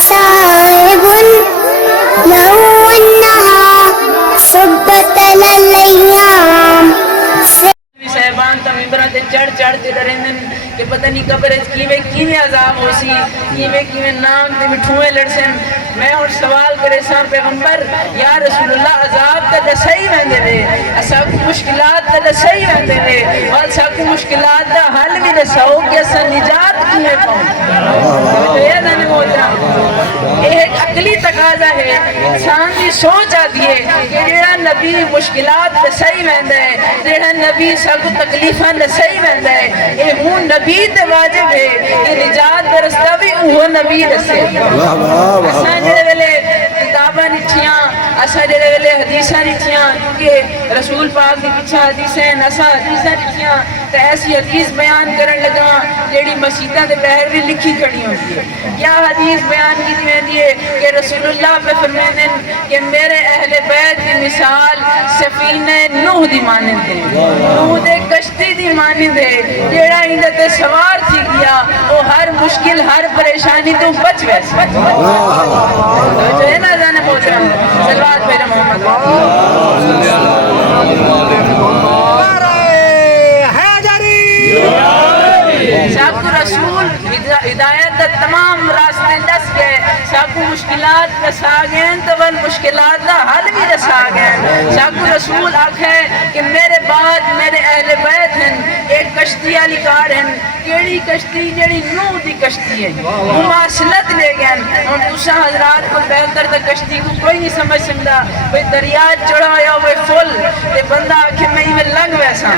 صاحب لو انها صبت للأيام. صاحبان تا ممبران تے چڑھ تے ڈریندن کہ پتہ نہیں قبر کیویں عذاب ہو سی کیویں نام تے مٹھوئے لڑسن. میں اور سوال کرے ساں پیغمبر یا رسول اللہ عذاب تے دسائی ویندے نے اساں کو مشکلات تے دسائی ویندے نے اور اساں کو مشکلات دا حل بھی دساؤ کہ اساں نجات کیویں پاؤں. یہ نہ محترم یہ ایک عقلی تقاضا ہے. انسان دی سوچ آتی ہے کہ جڑا نبی مشکلات دسائی ویندا ہے جڑا نبی سب تکلیفاں دسائی ویندا ہے اے ہوں نبی تے واجب ہے کہ نجات دا رستہ بھی وہ نبی دسے. اساں جڑے ویلے کتاباں لکھیاں اساں جڑے ویلے حدیثاں لکھیاں کیونکہ رسول پاک دی پیچھے حدیثیں اساں حدیثاں لکھیاں تے ایسی حدیث بیان کرن لگا جیڑی مسیتاں دے باہر بھی لکھی کھڑی ہوندی ہے. کیا حدیث بیان کی ویندی ہے کہ رسول اللہ پہ فرماتے ہیں کہ میرے اہل بیت کی مثال سفینہ نوح دی مانند ہے. نوح دے کشتی دی مانند ہے جیڑا اندر تے سوار تھی گیا وہ ہر مشکل ہر پریشانی تو بچ ویسے. جو ہے نا جانے محترم صلوات پہ محمد سب رسول ہدایت تمام راستے دس گئے سب مشکلات دسا گئے تو مشکلات دا حل بھی دسا گئے. سب رسول آکھیں کہ میرے بعد میرے اہل بیت ہیں ایک کشتی والی کار ہیں. کیڑی کشتی جڑی نوح دی کشتی ہے مماثلت لے گئے. اور تساں حضرات کو بہتر تے کشتی کو کوئی نہیں سمجھ سکتا. بھئی دریا چڑھا ہوا ہوئے فل تے بندہ آکھے میں میں لنگ ویسا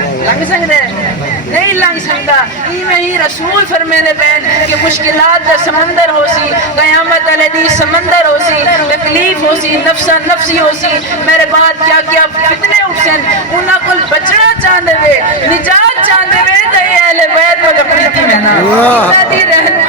لنگ سکتے نہیں لنگ سکتا. میں ہی رسول فرمینے بین کہ مشکلات دا سمندر ہو سی قیامت علیہ دی سمندر ہو سی تکلیف ہو سی نفسا نفسی ہو سی میرے بعد کیا کیا فتنے اٹھسن انہاں کو بچنا چاہتے ہوئے نجات چاہتے ہوئے تو یہ اہل بیت کو جپریتی میں نا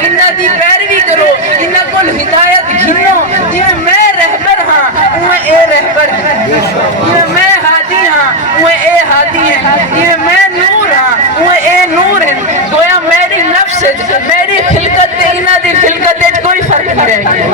انہاں دی پیروی کرو انہاں کو ہدایت گھنو. یہ میں رہبر ہاں وہ اے رہبر ہے. یہ میں ہادی ہاں وہ اے ہادی ہے. یہ میں نور ہاں وہ اے نور ہے. گویا میری نفس میری خلقت تے انہاں دی خلقت تے کوئی فرق نہیں رہ گیا.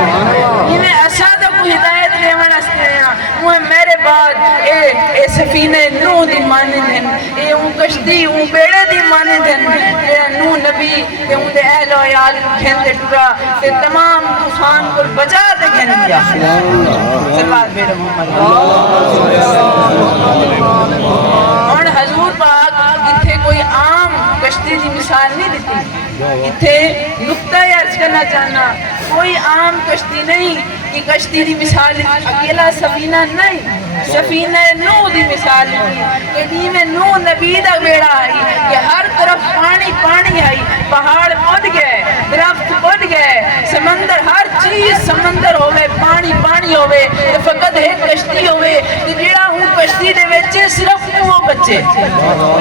انہیں اسادہ کو ہدایت دیوان استے ہیں وہ میرے بعد اے سفینہ نوح دی مانند ہیں اے اون کشتی اون بیڑے دی مانند ہیں. اے نوح نبی تے اون دے اہل و عیال کھیندے ٹرا تے تمام طوفان کو بچا تے کھین دیا. صلوات بے محمد. اور حضور پاک اتھے کوئی عام کشتی دی مثال نہیں دیتی. اتھے نقطہ عرض کرنا چاہنا کوئی عام کشتی نہیں کہ کشتی دی مثال اکیلا سفینہ نہیں سفینہ نوح دی مثال کہ دین نوح نبی دا بیڑا آئی کہ ہر طرف پانی پانی آئی پہاڑ بڑھ گئے درخت بڑھ گئے سمندر ہر چیز سمندر ہوئے پانی پانی ہوئے فقط ایک کشتی ہوئے جیڑا ہوں کشتی دے ویچے صرف وہ بچے.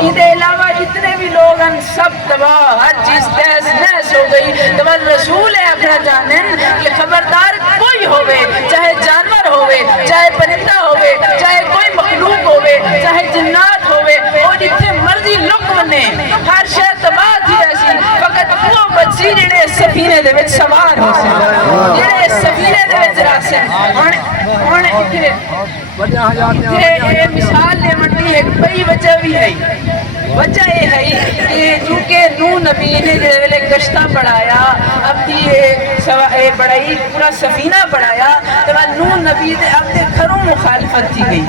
یہ دے علاوہ جتنے بھی لوگ ہیں سب تباہ ہر چیز تیس نیس ہو گئی. تو رسول ہے اپنا جانن کہ خبردار کوئی ہوئے چاہے جانور ہوئے چاہے پرندہ ہوئے چاہے کوئی مخلوق ہوئے چاہے جنات ہوئے اور جتنے مرضی لوگ بنے ہر شے تباہ تھی ایسی فقط وہ بچی جڑے سفینے دے وچ سوار ہو سن جڑے سفینے دے وچ راسن. ہن یہ مثال لے منڈی ایک بڑی وجہ بھی ہے. وجہ یہ ہے کہ چونکہ نوح نبی نے جلے کشتہ بڑھایا اپنی بڑھائی پورا سفینہ بڑھایا تو نوح نبی نے اپنے گھروں مخالفت کی گئی.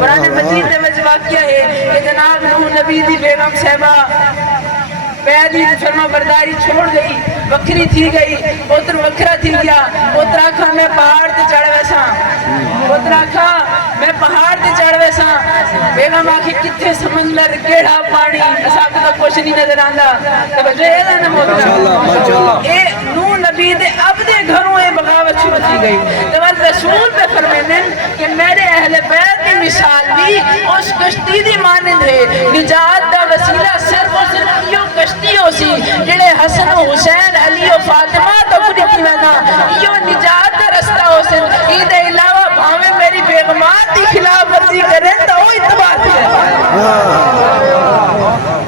قرآن مجید میں واقعہ ہے کہ جناب نوح نبی دی بیگم صاحبہ پیدی فرما برداری چھوڑ گئی وکری تھی گئی پوتر وکرا تھی گیا. پوتر آکھا میں پہاڑ تے چڑھ ویسا پوتر آکھا میں پہاڑ تے چڑھ ویسا. بیگم آکھی کتھے سمندر کیڑا پانی اساں کو کچھ نہیں نظر آندا. توجہ ہے نا محترم اے نوح نبی دے اب دے گھروں اے بغاوت شروع تھی گئی. تو رسول پہ فرماتے کہ میرے اہل بیت کی مثال بھی اس کشتی دی مانند ہے. نجات دا وسیلہ صرف اور صرف یہ کشتی ہو سی جڑے حسن و حسین علی و فاطمہ تو خود کی وینا یہ نجات دا رستہ ہو سن. عید علاوہ بھاویں میری بیگمات دی خلاف ورزی کریں تو وہ اتباع دی ہے.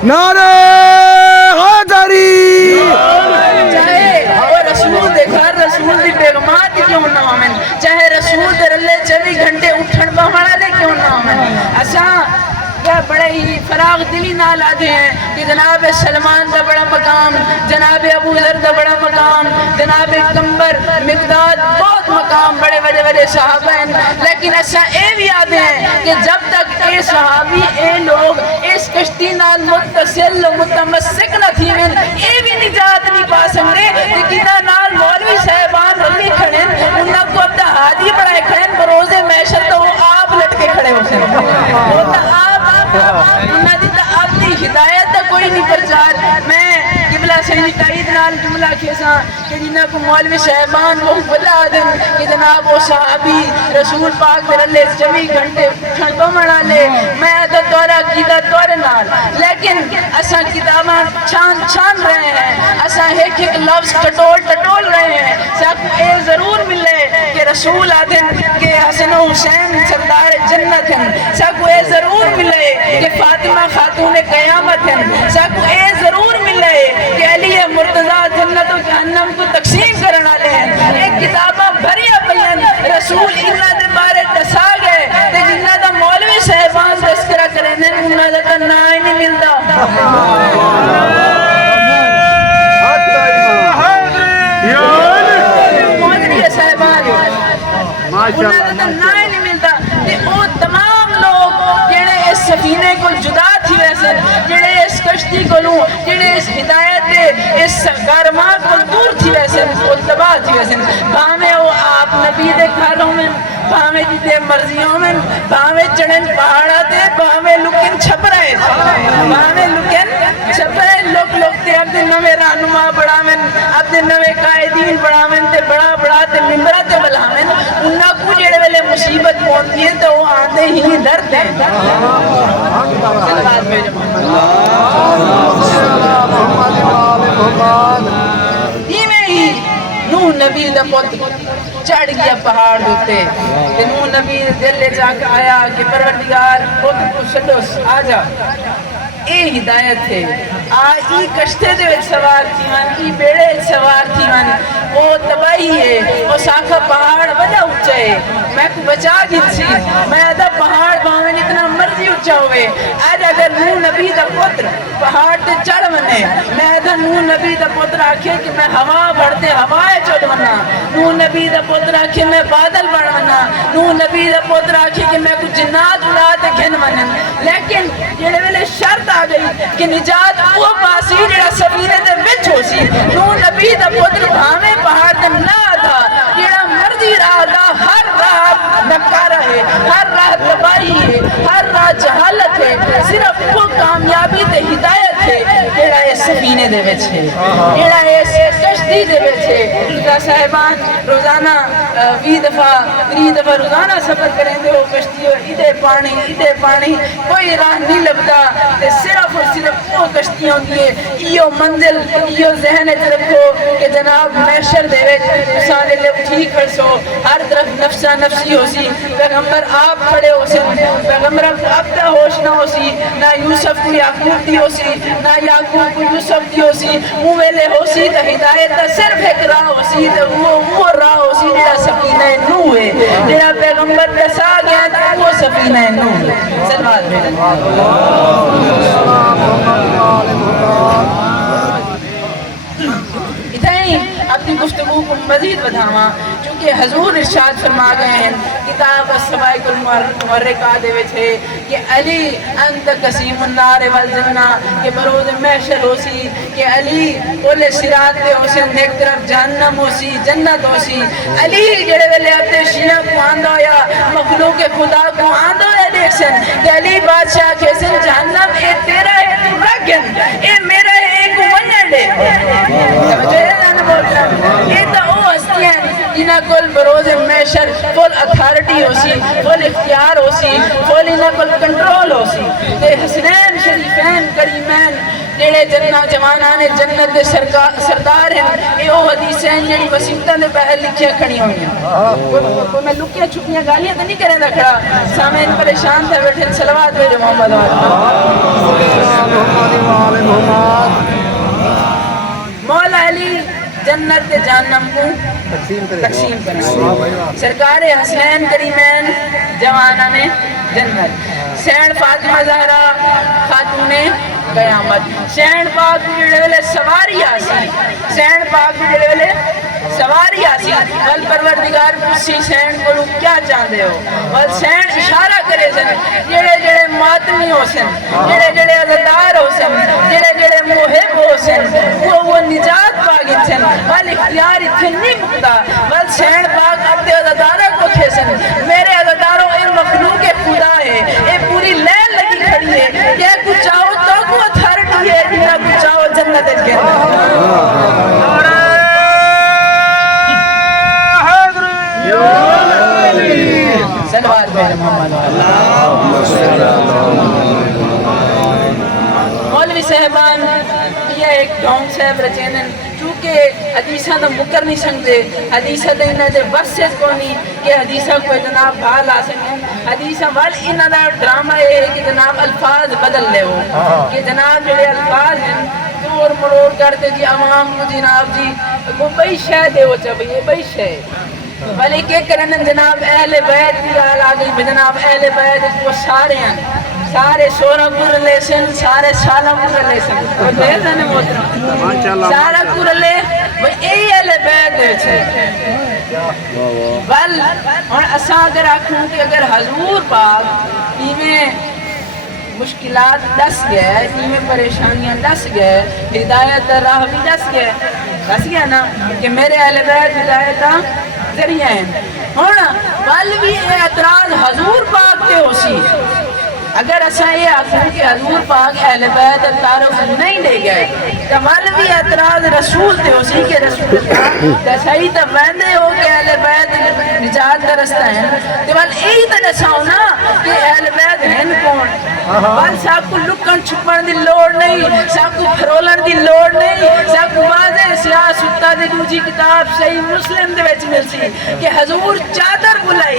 نعرہ حیدری چاہے وہ رسول دے گھر رسول دی سلمان دا بڑا مقام، جناب ابو ذر دا بڑا مقام، جناب کمبر مقداد بہت مقام بڑے بڑے بڑے صحابہ ہیں، لیکن ایسا اے بھی آدھے ہیں کہ جب تک اے صحابی اے لوگ اس کشتی نال متصل و متمسک نہ تھی میں اے بھی نجات نہیں پا سکتے کہ کنا نال مولوی صاحبان رلی کھڑے انہاں کو اپنا ہادی بڑھائے کھڑے بروز معیشت تو وہ آپ لٹکے کھڑے ہو سکتے وہ تو آپ انہاں دی تو اپنی ہدایت تا کوئی نہیں پرچار میں قبلہ سینی تائید نال جملہ کیسا کہ جنہاں کو مولوی صاحبان وہ بلا دن کہ جناب وہ صحابی رسول پاک در اللہ 24 گھنٹے کھڑبہ منا لے میں تو دورہ کیتا دور نال لیکن اساں کتاباں چھان رہے ہیں اساں ایک ایک لفظ ٹٹول رہے ہیں سب اے ضرور ملے کہ رسول آدھن کہ حسن و حسین سردار جنت ہیں سب اے ضرور ملے کہ فاطمہ خاتون قیامت ہیں سب اے ضرور ملے کہ علی مرتضیٰ جنت و جہنم کو تقسیم کرنا لے ہیں ایک کتابہ بھری اپلن رسول اللہ دے بارے دسا گئے لیکن اللہ دا مولوی صاحبان تذکرہ کریں انہوں نے کہا نہ ہی نہیں ملتا مولوی صاحبان انہوں نے کہا نہ ہی نہیں ملتا کہ وہ تمام لوگ جنہیں اس سفینے کو جدا تھی ویسے جنہیں اس کشتی کو لوں جنہیں اس ہدایت اس کارواں کو دور تھی ویسے وہ تباہ تھی ویسے باہمیں وہ آپ نبی دے گھروں میں باہمیں جیتے مرضیوں میں باہمیں چڑھن پہاڑا دے باہمیں لکن چھپ رہے باہمیں لکن چھپ رہے لوگ تے اب دن نوے رہنما بڑا میں اب دن نوے قائدین بڑا میں تے بڑا تے ممبرہ تے بلا میں انہاں کو جڑے ویلے مصیبت پہنچی ہے تو وہ آتے ہی درد ہیں سلوات میں نوح نبی دا پتر چڑھ گیا پہاڑ دوتے کہ نوح نبی دل لے جا کے آیا کہ پروردگار پتر کو سڈوس آجا اے ہدایت ہے ای کشتے دے وچ سوار تھی من ای بیڑے سوار تھی من وہ تباہی ہے وہ ساکھا پہاڑ وجہ اچھا ہے میں کو بچا گئی میں ادھا پہاڑ باہمیں اتنا مرضی اچھا ہوئے آج اگر نوح نبی دا پتر پہاڑ تے چڑھ منے میں ادھا نوح نبی دا پتر آکھے کہ میں ہوا بڑھتے ہوائے چڑھ منا نوح نبی دا پتر آکھے میں بادل بڑھ منا نوح نبی دا پتر آکھے کہ میں کچھ جنات اڑاتے گھن منن لیکن جڑے ویلے شرط آ گئی کہ نجات وہ پاسی جڑا سفینے دے وچ ہو سی نوح نبی دا پتر بھاویں پہاڑ تے نہ تھا جڑا مرضی راہ دا ہر راہ دھکا رہے ہر راہ تباہی ہے ہر راہ جہالت ہے صرف وہ کامیابی تے ہدایت ہے جڑا اس سفینے دے وچ ہے جڑا اس کشتی دے وچ ہے خدا صاحبان روزانہ 20 دفعہ روزانہ سفر کریں دے وہ کشتی ادھے پانی کوئی راہ نہیں لبدا صرف اور صرف وہ کشتیاں ہوندی ہے ایو منزل ایو ذہن رکھو کہ جناب محشر دے وچ سارے لوگ ٹھیک کر سو ہر طرف نفسا نفسی ہو سی پیغمبر آپ کھڑے ہو سی پیغمبر آپ دا ہوش نہ ہو سی نہ یوسف کو یعقوب دی ہو سی نہ یعقوب کو یوسف دی ہو سی وہ ویلے ہو سی تا ہدایت تا صرف ایک راہ ہو سی وہ راہ ہو سی جڑا سفینہ نوح ہے جڑا پیغمبر دسا گیا وہ سفینہ نوح ہے سلوات میں اپنی گفتگو کو مزید بدھاواں چونکہ حضور ارشاد فرما گئے ہیں کتاب السوائق المحرقات دے وچ ہے کہ علی انت قسیم النار والجنہ کہ بروز محشر ہو سی کہ علی پل صراط تے ہو سی ایک طرف جہنم ہو سی جنت ہو سی علی جڑے ویلے اپنے شیعہ کو آندا ہویا مخلوق خدا کو آندا ہویا دیکھ سن کہ علی بادشاہ کے سن جہنم اے تیرا ہے تو رکھن اے میرا ہے ایک ونن دے یہ تو وہ ہستی ہیں جنہاں کل بروز محشر فل اتھارٹی ہو سی فل اختیار ہو سی فل انہاں کل کنٹرول ہو سی کہ حسنین شریفین کریمین جڑے جوانان جنت دے سردار ہیں یہ وہ حدیثیں جڑی وسیلتاں دے باہر لکھیاں کھڑی ہوئی ہیں کوئی میں لکیاں چھپیاں گالیاں تو نہیں کریں دا کھڑا سامعین پریشان تھا بیٹھے صلوات بھیجو محمد مولا علی جنت تے جہنم کو تقسیم کرنا سرکار حسین کریمین جوانہ میں جنت سین فاطمہ زہرا خاتون قیامت سین پاک بھی جڑے ویلے سواری آسی سین پاک بھی جڑے ویلے سواری آسی بل پروردگار پوچھی سین کو کیا چاہتے ہو بل سین اشارہ کرے سن جڑے جڑے ماتمی ہو سن جڑے جڑے عزدار ہو سن جڑے جڑے محب ہو سن وہ نجات پاگی سن بل اختیار اتھے نہیں مکتا بل سین پاک اپنے عزدارہ کو تھے سن میرے عزداروں اے مخلوق خدا ہے اے پوری لین لگی کھڑی ہے کہ کچھ چاہو تو کو اتھارٹی ہے جنہا کچھ چاہو جنت کے سلوات پہلے محمد مولوی صاحبان یہ ایک ڈونگ صاحب رچینن چونکہ حدیثہ دا مکر نہیں سنگتے حدیثہ دا انہاں دے بس سے کونی کہ حدیثہ کو جناب بھال آ سکیں حدیثہ وال انہاں دا ڈرامہ یہ ہے کہ جناب الفاظ بدل لے ہو کہ جناب جڑے الفاظ ہیں توڑ مروڑ کرتے جی عوام کو جناب جی وہ بئی شہ دے ہو چاہے یہ بئی شہ بھلے کہ کرنن جناب اہل بیت کی آل آگئی جناب اہل بیت وہ سارے ہیں سارے شورہ پور لے سن سارے شالہ پور لے سن وہ تو ہے زنے محترم سارا پور لے وہ ای اہل بیت دے چھے بل اور اساں اگر آکھوں کہ اگر حضور پاک ایمیں مشکلات دس گئے ایمیں پریشانیاں دس گئے ہدایت راہ بھی دس گیا نا کہ میرے اہل بیت ہدایت ذریعہ ہیں ہونا بل بھی اعتراض حضور پاک تے ہو سی اگر اساں یہ آخر کہ حضور پاک اہل بیت تعارف نہیں دے گئے تو بل بھی اعتراض رسول تے ہو سی کہ رسول اللہ صحیح تو بندے ہو کہ اہل بیت نجات کا رستہ ہے تو بل یہی تو دساؤ نا کہ اہل بیت ہیں کون بل سب کو لکن چھپن دی لوڑ نہیں سب کو پھرولن دی لوڑ نہیں سب کو واضح سیاہ ستا دی دوجی کتاب صحیح مسلم دے ویچ مل سی کہ حضور چادر بلائی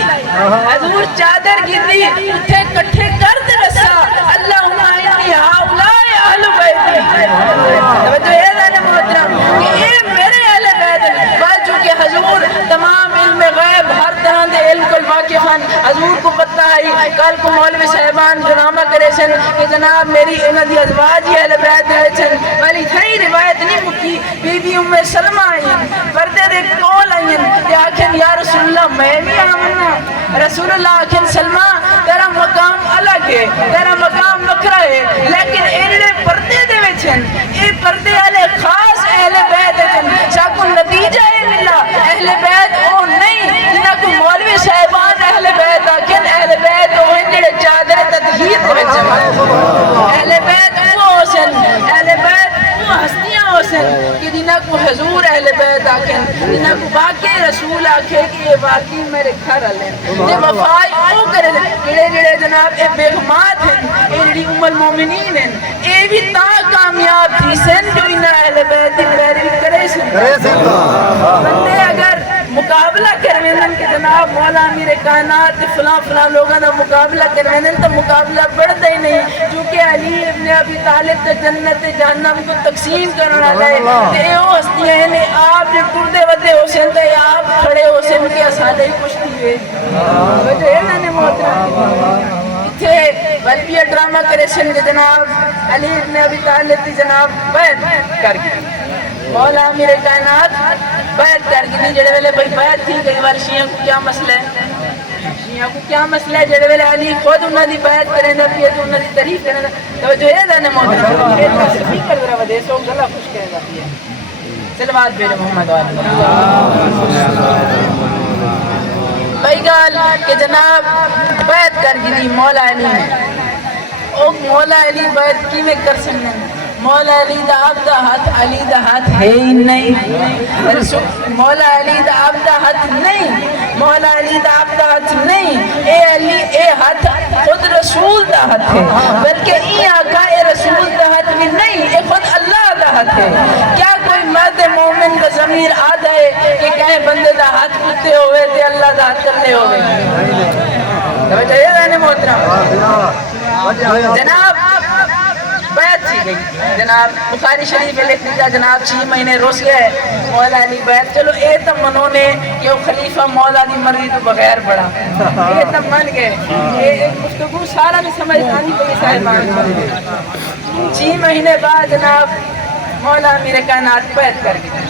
حضور چادر گردی اتھے کٹھے کر دے رسا اللہم آئینی ہاؤلائی اہل بیتی توجہ یہ دانے محترم کہ اے میرے اہل بیت بات چونکہ حضور تمام علم غیب ہر طرح دے علم کو واقفان حضور کو پتہ آئی کل کو مولوی صاحبان ڈرامہ کرے سن کہ جناب میری انہ دی ازواج ہی اہل بیت رہے سن ولی تھئی روایت نہیں مکی بی بی ام سلمہ آئین پردے دے کول آئین کہ آکھن یا رسول اللہ میں بھی آمنا رسول اللہ آکھن سلمہ تیرا مقام الگ ہے تیرا مقام نکرہ ہے لیکن انہے پردے دے وچن اے پردے والے خاص اہل بیت ہیں ساکو نتیجہ ہے ملا اہل بیت او نہیں جنہاں کو مولوی صاحبان اہل بیت آکھن اہل بیت او ہیں جڑے چادر تدہیر دے وچن اہل بیت او حسن اہل بیت او ہستیاں حسن کہ جنہاں کو حضور اہل بیت آکھن جنہاں کو واقعی رسول آکھے کہ یہ واقعی میرے گھر علیں یہ وفائی او کرے جڑے جڑے جناب اے بیغمات ہیں اے جڑی ام المومنین ہیں اے بھی تا کامیاب تھی سن جو انہاں اہل بیت پیروی کرے سن بندے اگر مقابلہ کرویندن کہ جناب مولا امیر کائنات فلاں فلاں لوگاں دا مقابلہ کرویندن تو مقابلہ بڑھتا ہی نہیں چونکہ علی ابن ابی طالب تے جنت جہنم کو تقسیم کرنا لائے تے او ہستیاں ہیں آپ جو ٹردے ودے ہو سن تے آپ کھڑے ہو سن کہ اسادہ ہی پشتی ہوئے وجہ ہے نا نے محترم تھے بلبیہ ڈرامہ کرے سن کہ جناب علی ابن ابی طالب تی جناب بیعت کر گئی مولا امیر کائنات بیعت کر گئی جڑے ویلے بھئی بیعت تھی کئی بار شیعہ کو کیا مسئلہ ہے شیعہ کو کیا مسئلہ ہے جڑے ویلے علی خود انہاں دی بیعت کریں دا پیے تو انہاں دی تعریف کریں دا توجہ ہے دانے محترم یہ تصفیق کر رہا ودے سو گلہ خوش کریں دا پیے سلوات بیرے محمد بھائی گال کہ جناب بیعت کر گئی مولا علی نے او مولا علی بیعت کی میں کر سکنے مولا علی دا عبدہ ہاتھ علی دا ہاتھ ہے ہی نہیں مولا علی دا عبدہ ہاتھ نہیں مولا علی دا عبدہ ہاتھ نہیں اے علی اے ہاتھ خود رسول دا ہاتھ ہے بلکہ ای آقا اے رسول دا ہاتھ بھی نہیں اے خود اللہ دا ہاتھ ہے کیا کوئی مرد مومن کا ضمیر آدھا ہے کہ کہیں بندے دا ہاتھ کتے ہوئے تے اللہ دا ہاتھ کرنے ہوئے توجہ یہ رہنے محترم جناب بیعت تھی جناب بخاری شریف میں لکھ دیا جناب 6 مہینے روس گئے مولا علی بیت چلو اے تو منوں نے کہ وہ خلیفہ مولا دی مرضی تو بغیر پڑا اے تو من گئے یہ گفتگو سارا نہیں سمجھ آنی پڑی صاحبان 6 مہینے بعد جناب مولا میرے کائنات بیت کر گئے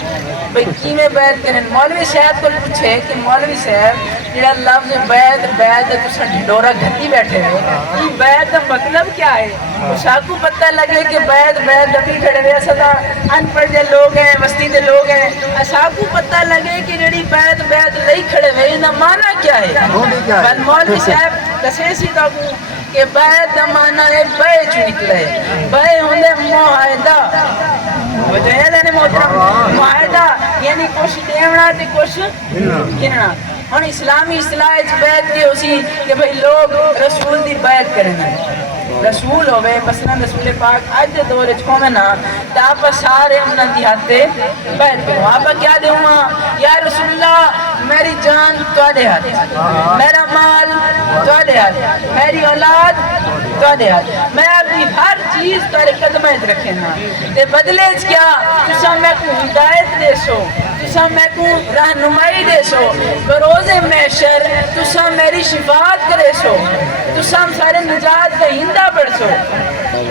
بھئی کی میں بیعت کریں مولوی صاحب کو پوچھے کہ مولوی صاحب جڑا لفظ بیعت تساں ڈھڈورا گھٹی بیٹھے ہو یہ بیعت کا مطلب کیا ہے اس کو پتہ لگے کہ بیعت دبی کھڑے ہوئے اسا ان پڑھ دے لوگ ہیں بستی دے لوگ ہیں اسا کو پتہ لگے کہ جڑی بیعت لئی کھڑے ہوئے ان معنی کیا ہے بل مولوی صاحب دسے سی تو کہ بیعت کا معنی ہے بیع چ نکلے بیع ہوندے معاہدہ وجہ ہے محترم معاہدہ یعنی کچھ دیونا تے کچھ گھننا ہن اسلامی اصطلاح وچ بیعت کی ہوسی کہ بھئی لوگ رسول دی بیعت کریں رسول ہوئے مثلا رسول پاک اج دے دور وچ کونے نا تے آپ سارے انہاں دی ہاتھے بیعت کرو آپ کیا دیو یا رسول اللہ میری جان تواڈے ہاتھ میرا مال تواڈے ہاتھ میری اولاد تواڈے ہاتھ میں اپنی ہر چیز تیرے قدمیں وچ رکھنا تے بدلے وچ کیا تساں میں کو ہدایت دے سو تساں میں کو رہنمائی دے سو بروز محشر تساں میری شفاعت کرے سو تساں سارے نجات کا ہندہ بڑھ سو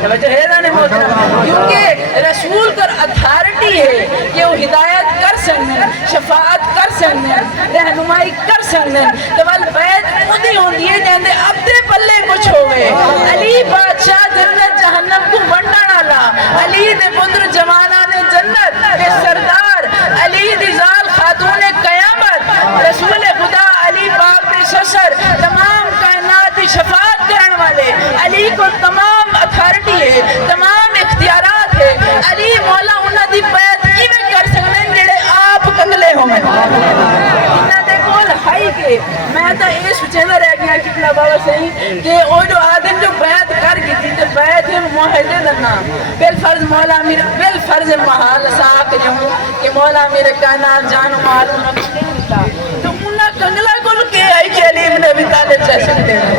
توجہ ہے نا محترم کیونکہ رسول کر اتھارٹی ہے کہ وہ ہدایت کر سکتے شفاعت کر سکتے رہنمائی کر سکتے تو بل بیعت اودی ہوندی ہے جاندے اپنے پلے کچھ ہوئے علی بادشاہ جنت جہنم کو ونڈن والا علی دے پتر جوانان جنت کے سردار علی دی زال خاتون قیامت رسول خدا علی پاک دے سسر تمام کائنات دی شفاعت کرنے والے علی کو تمام اتھارٹی ہے تمام اختیارات ہے علی مولا انہاں دی بیعت کیویں کر سکتے جڑے آپ کلے ہوئے انہاں دے کول ہائی کے میں تو یہ سوچنا رہ گیا کتنا بابا صحیح کہ وہ جو آدم جو بیعت کر گئی تھی تو بیعت معاہدے لگنا بالفرض مولا امیر بالفرض محال صاحب کہ مولا امیر کائنات جان و مال انہاں کو نہیں دیتا تو انہاں کنگلا کل کے آئی کہ علی ابن ابی طالب چاہ سکتے ہیں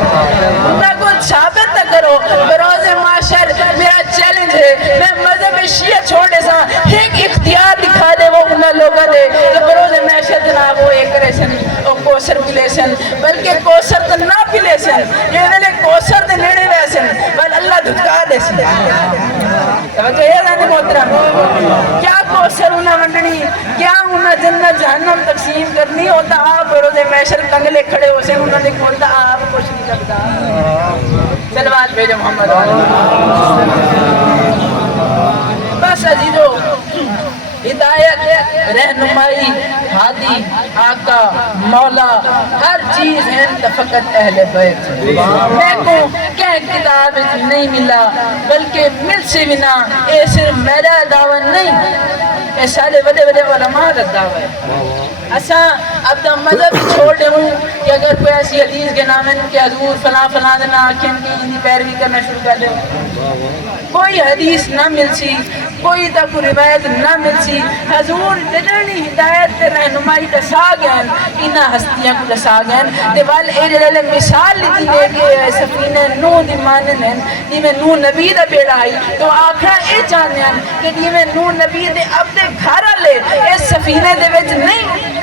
انہاں کو ثابت نہ کرو بروز معاشر میرا چیلنج ہے میں مذہب شیعہ چھوڑے سا ایک اختیار دکھا دے وہ انہاں لوگوں دے کہ بروز معاشر جناب وہ ایک ریسن کوسر پلیسن بلکہ کوسر تو نہ پلیسن یہ ویلے کوسر دے نیڑے ویسن بل اللہ دھتکا دے سن توجہ ہے نا محترم کیا کوسر انہاں ونڈنی کیا انہاں جنت جہنم تقسیم کرنی ہوتا آپ بروز محشر کنگلے کھڑے ہو سے انہوں نے کھولتا آپ کچھ نہیں لگتا سلوات بھیجو محمد بس عزیزو ہدایت رہنمائی ہادی آقا مولا ہر چیز ہے فقط اہل بیت میں کو کہیں کتاب نہیں ملا بلکہ مل سے بنا اے صرف میرا دعویٰ نہیں اے سارے بڑے بڑے علماء کا دعویٰ ہے اساں اب تو مذہب چھوڑ دے ہوں کہ اگر کوئی ایسی حدیث کے نام ہے کہ حضور فلاں فلاں دینا آکھیں کی انہی پیروی کرنا شروع کر دے کوئی حدیث نہ مل سی کوئی تا کوئی روایت نہ مل سی حضور جنہی ہدایت رہنمائی دسا گئے انہا ہستیاں کو دسا گئے دیوال اے جلال مثال لیتی ہے کہ سفینہ نو دی مانن ہیں دی میں نو نبی دا بیڑا آئی تو آکھا اے چاہنے ہیں کہ دی میں نو نبی دے اب دے گھارا لے اس سفینہ دے وچ نہیں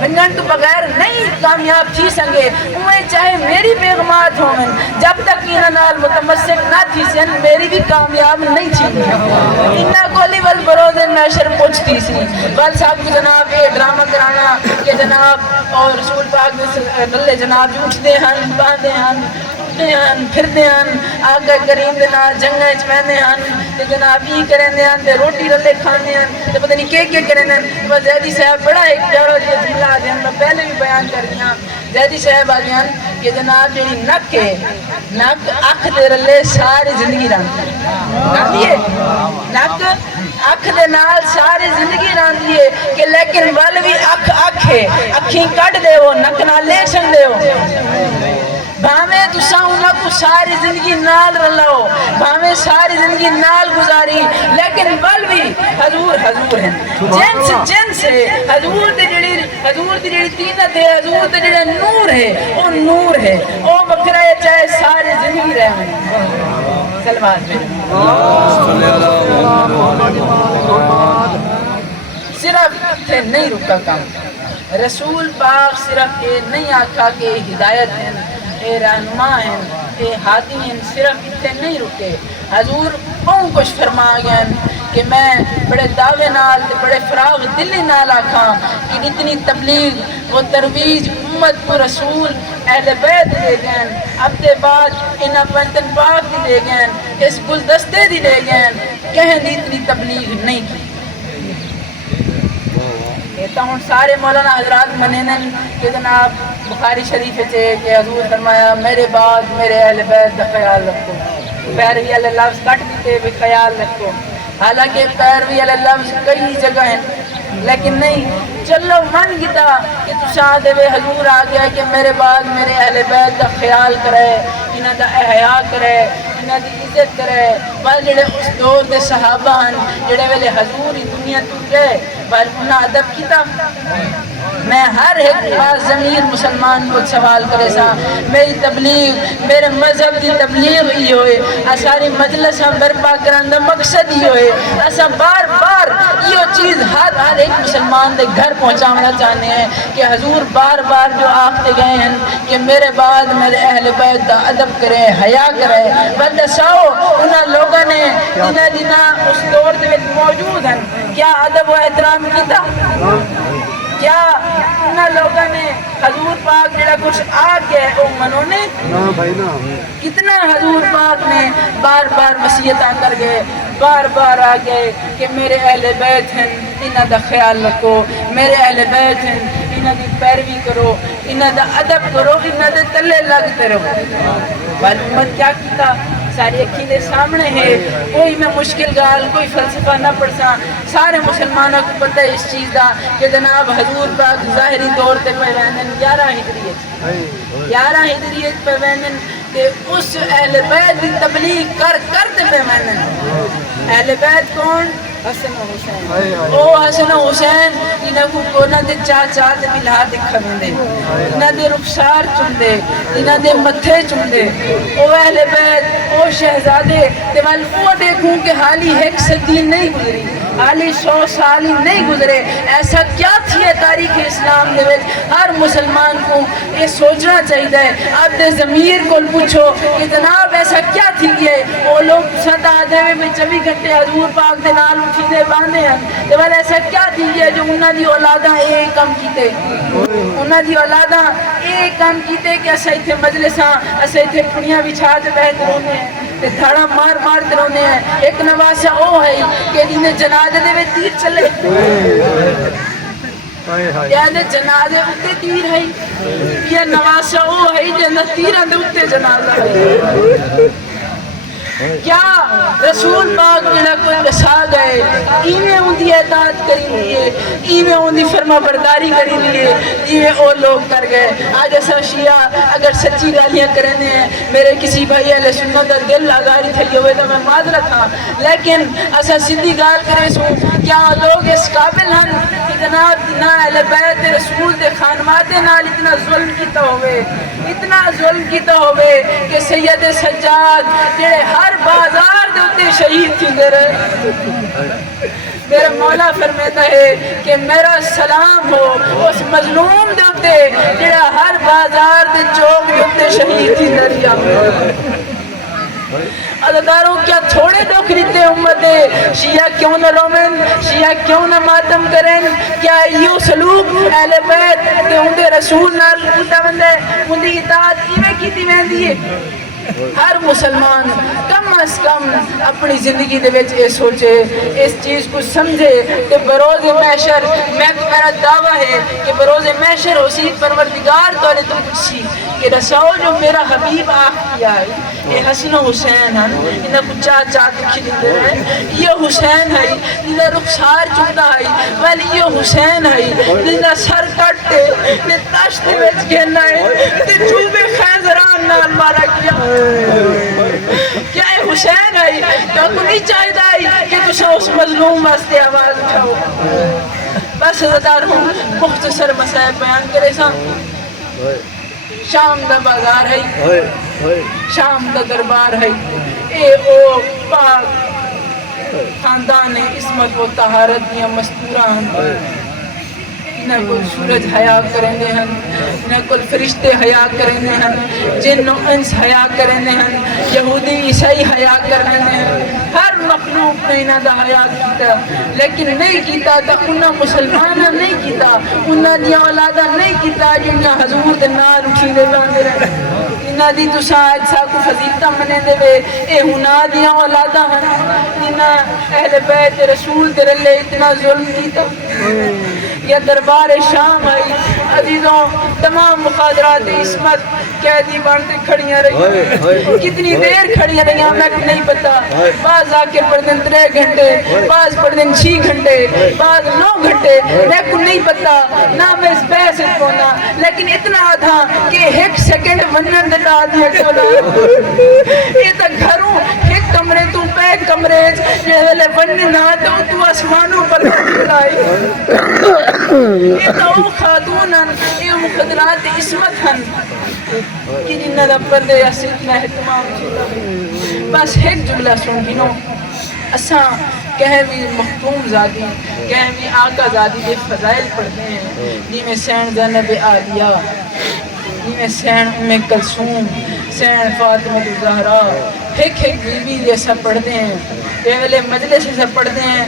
بنجن تو بغیر نہیں کامیاب تھی سنگے انہیں چاہے میری بیغمات ہوں جب تک انہاں نال متمسک نہ تھی سن میری بھی کامیاب نہیں تھی انہاں کولی ول بروز محشر پہنچتی سی بل صاحب کو جناب یہ ڈرامہ کرانا کہ جناب اور رسول پاک دلے جناب جھوٹتے ہیں باندھے ہیں پھرتے ہیں آقا کریم دے نال جنگاں وچ ویندے ہیں تے جناب یہ کرندے ہیں تے روٹی رلے کھاندے ہیں تے پتہ نہیں کیا کرندے ہیں بس زیدی صاحب بڑا ایک پیارا جملہ آ گیا میں پہلے بھی بیان کر گیا زیدی صاحب آ گیا کہ جناب جڑی نک ہے نک اکھ دے رلے ساری زندگی راندی ہے نک اکھ دے نال ساری زندگی راندی ہے کہ لیکن ول بھی اکھ ہے اکھیں کٹ دے ہو نک نال لے سن دے ہو بھامیں تساں انہاں کو ساری زندگی نال رلاؤ بھامیں ساری زندگی نال گزاری لیکن بل بھی حضور ہیں جنس ہے حضور دی جڑی تینت ہے حضور دی جڑا نور ہے وہ نور ہے وہ بکرہ چاہے ساری زندگی رہے سلوات میں صرف تے نہیں رکا کام رسول پاک صرف یہ نہیں آکھا کہ ہدایت ہیں اے رہنما ہیں اے ہادی ہیں صرف اتنے نہیں رکے حضور بہت کچھ فرما گئے کہ میں بڑے دعوے نال بڑے فراغ دلی نال آکھاں کہ اتنی تبلیغ و ترویج امت کو رسول اہل بیت دے گئے اپنے بعد انہاں پنتن پاک دی دے گئے اس گلدستے دی دے گئے کہیں دی اتنی تبلیغ نہیں کی کہتا ہوں سارے مولانا حضرات منینن کہ جناب بخاری شریف ہے کہ حضور فرمایا میرے بعد میرے اہل بیت کا خیال رکھو پیروی علی لفظ کٹ دیتے بھی خیال رکھو حالانکہ پیروی علی لفظ کئی جگہ ہیں لیکن نہیں چلو من گتا کہ تشاہ دے حضور آ گیا کہ میرے بعد میرے اہل بیت کا خیال کرے انہاں دا احیاء کرے انہاں دی عزت کرے بل جڑے اس دور دے صحابہ ہیں جڑے ویلے حضور ہی دنیا تو گئے بل انہاں ادب کیتا میں ہر ایک بات ضمیر مسلمان کو سوال کرے سا میری تبلیغ میرے مذہب کی تبلیغ ہی ہوئے ساری مجلساں برپا کرن دا مقصد ہی ہوئے اسا بار بار یہ چیز ہر ایک مسلمان دے گھر پہنچانا چاہتے ہیں کہ حضور بار بار جو آختے گئے ہیں کہ میرے بعد میرے اہل بیت دا ادب کرے حیا کرے بل دساؤ انہاں لوگوں نے جنہ اس دور دے وچ موجود ہیں کیا ادب و احترام کیتا کیا انہاں لوگوں نے حضور پاک جڑا کچھ آ گیا او منونے کتنا حضور پاک نے بار بار وصیتاں کر گئے بار بار آ گئے کہ میرے اہل بیت ہیں انہاں دا خیال رکھو میرے اہل بیت ہیں انہاں دی پیروی کرو انہاں دا ادب کرو انہاں دے تلے لگتے رہو بل امت کیا کیتا ساری اکھی دے سامنے ہے کوئی میں مشکل گال کوئی فلسفہ نہ پڑھسا سارے مسلمانوں کو پتہ ہے اس چیز دا کہ جناب حضور پاک ظاہری طور تے پیوندن 11 ہجریت پیوندن کہ اس اہل بیت کی تبلیغ کر تے پیوندن اہل بیت کون حسن و حسین او حسن و حسین انہاں کو کونا دے چاچا تے ملا دکھا دے انہاں دے رخسار چندے انہاں دے متھے چندے او اہل بیت او شہزادے تے ول او دیکھوں کہ حالی ایک صدی نہیں گزری حالی 100 سال ہی نہیں گزرے ایسا کیا تھی تاریخ اسلام دے وچ ہر مسلمان کو یہ سوچنا چاہیے آپ دے ضمیر کو پوچھو کہ جناب ایسا کیا تھی ہے وہ لوگ سدا دے میں 24 گھنٹے حضور پاک دے نال اٹھی دے باندھے ہیں تے ول ایسا کیا تھی ہے جو انہاں دی اولاداں ایک کم کیتے انہاں دی اولاداں ایک کم کیتے کہ اسا ایتھے مجلساں اسا ایتھے پھڑیاں بچھا تے بیٹھ روندے ہیں تے دھڑا مار تے روندے ہیں ایک نواسا او ہے کہ جن جنازے دے وچ تیر چلے یعنی جنازے اتے تیر ہے یہ نواسا او ہے جن تیراں دے اتے جنازہ ہے کیا رسول پاک جڑا کوئی دسا گئے ایویں ان دی اطاعت کری لیے ایویں ان دی فرما برداری کری لیے ایویں او لوگ کر گئے آج ایسا شیعہ اگر سچی گالیاں کرنے ہیں میرے کسی بھائی اہل سنت دا دل آگاری تھئی ہوئے تو میں معذرت ہاں لیکن ایسا سیدھی گال کرے سو کیا لوگ اس قابل ہیں کہ جناب نہ اہل بیت رسول دے خانمات نال اتنا ظلم کیتا ہوئے کہ سید سجاد جڑے ہر بازار دے اتے شہید تھی دے رہے میرا مولا فرماتا ہے کہ میرا سلام ہو اس مظلوم دے اتے جڑا ہر بازار دے چوک دے اتے شہید تھی دے رہا عدداروں کیا تھوڑے دکھ لیتے امت شیعہ کیوں نہ رومن شیعہ کیوں نہ ماتم کریں کیا یہ سلوک اہل بیت کہ ان دے رسول نال کیتا بندے ان دی اطاعت ایویں کیتی ویندی ہے ہر مسلمان کم از کم اپنی زندگی دے وچ یہ سوچے اس چیز کو سمجھے کہ بروز محشر میرا دعویٰ ہے کہ بروز محشر اسی پروردگار تولے تو پوچھی کہ رسول جو میرا حبیب آخ کیا ہے یہ حسن و حسین ہیں انہیں کچھ چاہت دکھی دے رہے ہیں یہ حسین ہے انہیں رخسار چکتا ہے ولی یہ حسین ہے انہیں سر کٹتے انہیں تاشتے ویچ گھننا ہے انہیں چوبے خیزران نال مارا کیا کیا یہ حسین ہے تو کو نہیں چاہتا ہے کہ تُسا اس مظلوم واسطے آواز اٹھاؤ بس حضرات ہوں مختصر مسائل بیان کرے سا شام دا بازار ہے شام دا دربار ہے اے او پاک خاندان عصمت و طہارت دیا مستورہ ہیں نہ کوئی سورج حیا کرنے ہیں نہ کوئی فرشتے حیا کرنے ہیں جن و انس حیا کرنے ہیں یہودی عیسائی حیا کرنے ہیں ہر مخلوق نے انہاں دا حیا کیتا لیکن نہیں کیتا تا انہاں مسلمانہ نہیں کیتا انہاں دیا اولادہ نہیں کیتا جنہاں حضور دے نال اٹھی دے باندے رہے انہاں دی تساں آج ساکو فضیلتہ منے دے وے اے ہناں دیا اولادہ ہیں انہاں اہل بیت رسول دے رلے اتنا ظلم کیتا یا دربار شام آئی عزیزوں تمام مقادرات عصمت قیدی بانتے کھڑیاں رہی کتنی دیر کھڑیاں رہی میں نہیں پتا بعض آ کے پڑھنے 3 گھنٹے بعض پڑھنے 6 گھنٹے بعض 9 گھنٹے میں کو نہیں پتا نہ میں اس بحث ہونا لیکن اتنا تھا کہ 1 سیکنڈ ونن دیتا آدھے کولا یہ تا گھروں ایک کمرے تو پہ کمرے یہ لے ونن نہ تو آسمانوں پر لائی یہ تو خاتون ہیں یہ مقدرات عصمت ہیں کہ جنہ دا پردے یا ستنا احتمام چھتا بس ایک جملہ سن گنو اساں کہوی مختوم زادی کہوی آقا زادی دے فضائل پڑھتے ہیں جی میں سین زینب عالیہ جی میں سین ام کلثوم سین فاطمہ الزہرا ایک بیوی جیسا پڑھتے ہیں پہلے مجلس سے پڑھتے ہیں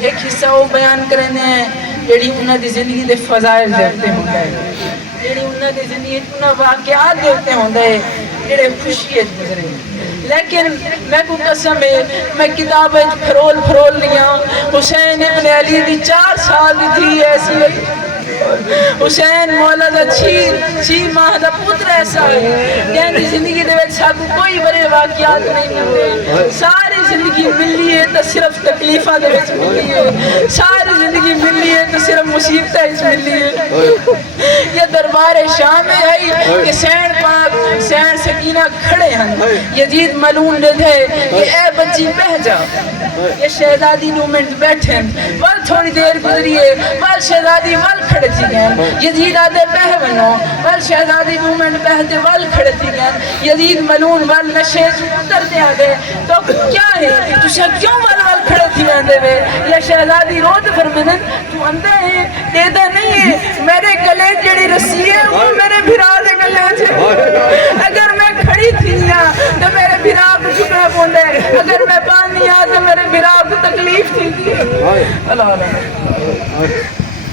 ایک حصہ وہ بیان کرنے ہیں جیڑی انہاں دی زندگی دے فضائل دیتے ہوندے ہیں جیڑی انہاں دی زندگی انہاں واقعات دیتے ہوندے ہیں جیڑے خوشی گزرے لیکن میں کو قسم ہے میں کتاب پھرول لیا حسین ابن علی دی 4 سال دی تھی ایسی حسین مولا دا 6 ماہ دا پتر ایسا ہے جہاں زندگی دے وچ ساکو کوئی بڑے واقعات نہیں ملتے ساری زندگی ملی ہے تو صرف تکلیفہ دے وچ ملی ہے ساری زندگی ملی ہے تو صرف مصیبتیں وچ ملی ہے یہ دربار شام میں ہے کہ سین پاک سین سکینہ کھڑے ہیں یزید ملعون نے تھے کہ اے بچی بہ جا یہ شہزادی 2 منٹ بیٹھے ول تھوڑی دیر گزری ہے ول شہزادی ول کھڑے تھی گئے یزید آدھے بہ بنو ول شہزادی 2 منٹ بہتے ول کھڑے تھی گئے یزید ملعون ول نشے اتر دے آدھے تو کیا ہے تُسے کیوں ول کھڑے تھی آدھے وے یہ شہزادی روت فرمدن تو اندھے ہیں دیدہ نہیں ہے میرے گلے جڑی رسی ہے وہ میرے بھرا دے گلے چھے اگر میں کھڑی تھی تو میرے بھرا کو چھکنا پوندے اگر میں پانی آ تو میرے بھرا کو تکلیف تھی اللہ